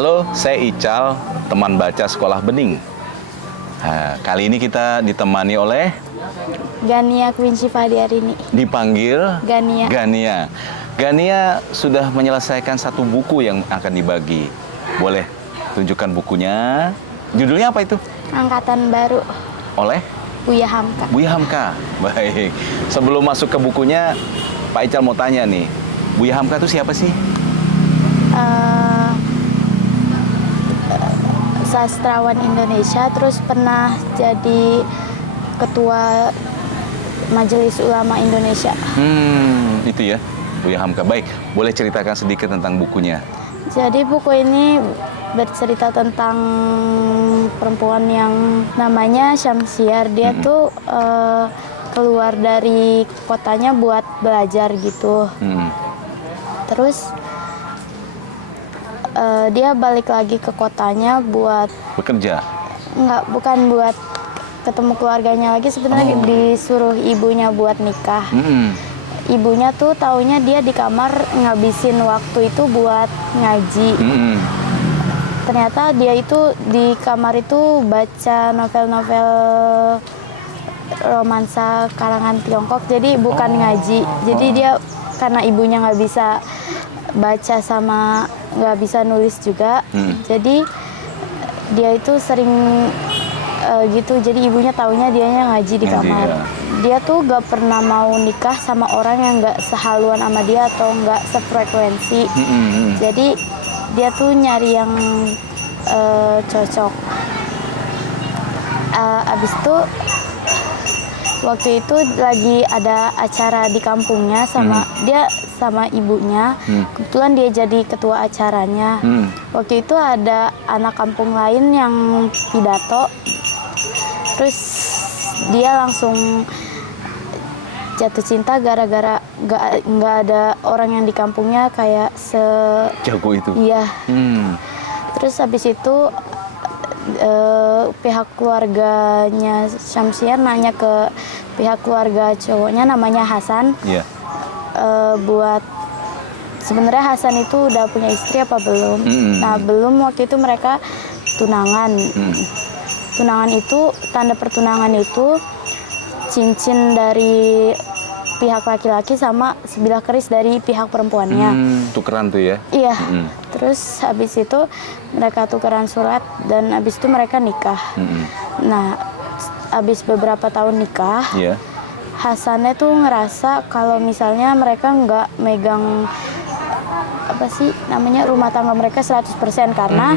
Halo, saya Ical, teman baca Sekolah Bening. Nah, kali ini kita ditemani oleh Gania Quincy Fadiarini. dipanggil Gania. Gania sudah menyelesaikan satu buku yang akan dibagi. Boleh tunjukkan bukunya. Judulnya apa itu? Angkatan Baru, Oleh Buya Hamka. Buya Hamka. Baik. Sebelum masuk ke bukunya, Pak Ical mau tanya nih. Buya Hamka itu siapa sih? Sastrawan Indonesia, terus pernah jadi ketua Majelis Ulama Indonesia. Itu ya, Buya Hamka. Baik, boleh ceritakan sedikit tentang bukunya? Jadi buku ini bercerita tentang perempuan yang namanya Syamsiar. Dia tuh keluar dari kotanya buat belajar gitu. Terus dia balik lagi ke kotanya buat Bekerja? bukan buat ketemu keluarganya lagi. Sebenarnya disuruh ibunya buat nikah. Ibunya tuh taunya dia di kamar ngabisin waktu itu buat ngaji. Ternyata dia itu di kamar itu baca novel-novel romansa karangan Tiongkok, jadi bukan ngaji. Jadi dia karena ibunya nggak bisa baca sama nggak bisa nulis juga, jadi dia itu sering gitu. Jadi ibunya taunya dianya ngaji di kamar. Dia tuh gak pernah mau nikah sama orang yang gak sehaluan sama dia atau gak sefrekuensi. Jadi dia tuh nyari yang cocok. Abis itu waktu itu lagi ada acara di kampungnya sama dia sama ibunya. Kebetulan dia jadi ketua acaranya. Waktu itu ada anak kampung lain yang pidato. Terus dia langsung jatuh cinta gara-gara nggak ada orang yang di kampungnya kayak jago itu. Iya. Terus habis itu pihak keluarganya Syamsiar nanya ke pihak keluarga cowoknya namanya Hasan. Buat sebenarnya Hasan itu udah punya istri apa belum? Nah, belum. Waktu itu mereka tunangan. Tunangan itu, tanda pertunangan itu cincin dari pihak laki-laki sama sebilah keris dari pihak perempuannya. Tukeran tuh ya? Iya. Terus habis itu mereka tukeran surat dan habis itu mereka nikah. Nah, habis beberapa tahun nikah, Hasannya tuh ngerasa kalau misalnya mereka nggak megang apa sih namanya rumah tangga mereka 100% karena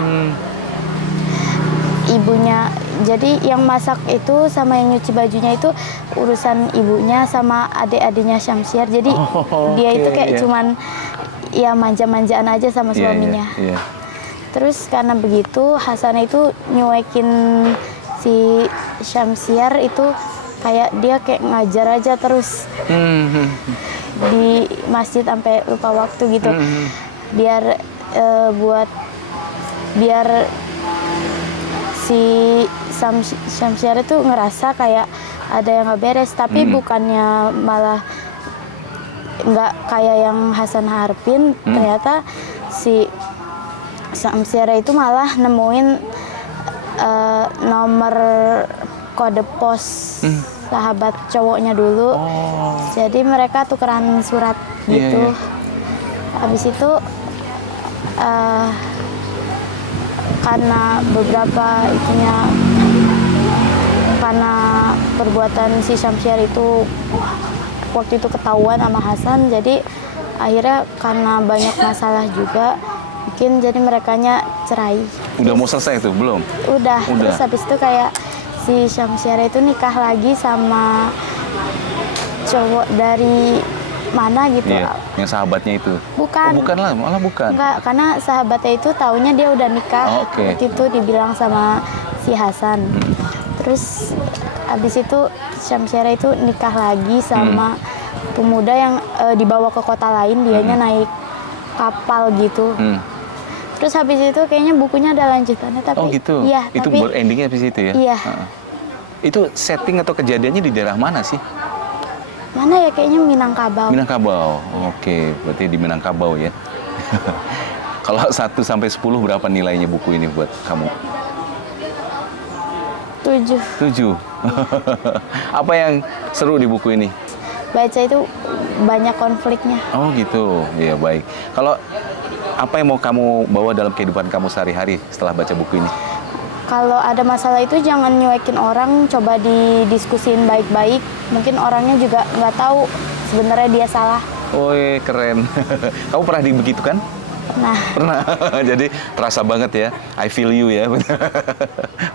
ibunya. Jadi yang masak itu sama yang nyuci bajunya itu urusan ibunya sama adik-adiknya Syamsiar. Jadi dia itu kayak cuman ya manja-manjaan aja sama suaminya. Terus karena begitu Hasan itu nyuekin si Syamsiar itu kayak dia kayak ngajar aja terus di masjid sampai lupa waktu gitu. Biar si Syamsiar itu ngerasa kayak ada yang nggak beres, tapi bukannya malah nggak kayak yang Hasan harapin. Ternyata si Syamsiar itu malah nemuin nomor kode pos sahabat cowoknya dulu. Jadi mereka tukeran surat gitu. Habis itu karena beberapa karena perbuatan si Syamsiar itu waktu itu ketahuan sama Hasan, jadi akhirnya karena banyak masalah juga mungkin jadi merekanya cerai. Udah mau selesai tuh belum? Udah. Terus habis itu kayak si Syamsiar itu nikah lagi sama cowok dari mana gitu. Yang sahabatnya itu? Bukan. Bukan lah, malah bukan. Enggak, karena sahabatnya itu taunya dia udah nikah. Waktu itu dibilang sama si Hasan. Terus habis itu Syamsiar itu nikah lagi sama pemuda yang dibawa ke kota lain. Dianya naik kapal gitu. Terus habis itu kayaknya bukunya ada lanjutannya. Tapi, gitu? Iya. Itu endingnya habis itu ya? Iya. Itu setting atau kejadiannya di daerah mana sih? Mana ya, kayaknya Minangkabau. Minangkabau, oke. Berarti di Minangkabau ya. Kalau 1 sampai 10 berapa nilainya buku ini buat kamu? 7. 7. Apa yang seru di buku ini? Baca itu banyak konfliknya. Oh gitu, iya baik. Kalau apa yang mau kamu bawa dalam kehidupan kamu sehari-hari setelah baca buku ini? Kalau ada masalah itu jangan nyuekin orang, coba didiskusin baik-baik. Mungkin orangnya juga nggak tahu sebenarnya dia salah. Woi, keren. Kamu pernah dibegitukan? Nah, Pernah. Jadi terasa banget ya. I feel you ya.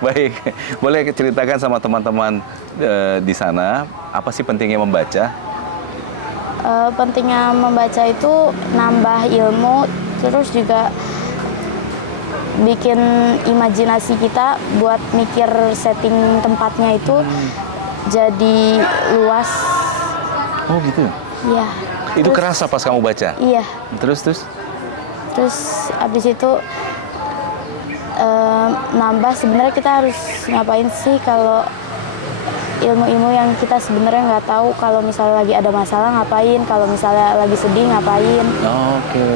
Baik. Boleh ceritakan sama teman-teman di sana, apa sih pentingnya membaca? pentingnya membaca itu nambah ilmu, terus juga bikin imajinasi kita buat mikir setting tempatnya itu jadi luas. Oh gitu. Iya. Itu Terus- kerasa pas kamu baca? Iya. Terus? Terus abis itu nambah sebenarnya kita harus ngapain sih kalau ilmu-ilmu yang kita sebenarnya nggak tahu, kalau misalnya lagi ada masalah ngapain, kalau misalnya lagi sedih ngapain. Oke,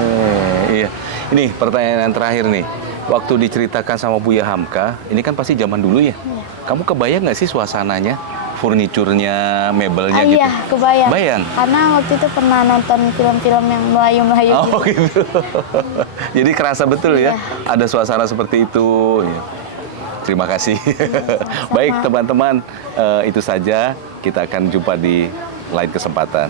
iya. Ini pertanyaan yang terakhir nih. Waktu diceritakan sama Buya Hamka, ini kan pasti zaman dulu ya? Iya. Kamu kebayang nggak sih suasananya? Furniturnya, mebelnya gitu? Iya, kebayang. Bayang? Karena waktu itu pernah nonton film-film yang Melayu-Melayu Oh gitu. gitu. Jadi kerasa betul ya, Iya. ada suasana seperti itu. Ya. Terima kasih. Baik teman-teman, itu saja. Kita akan jumpa di lain kesempatan.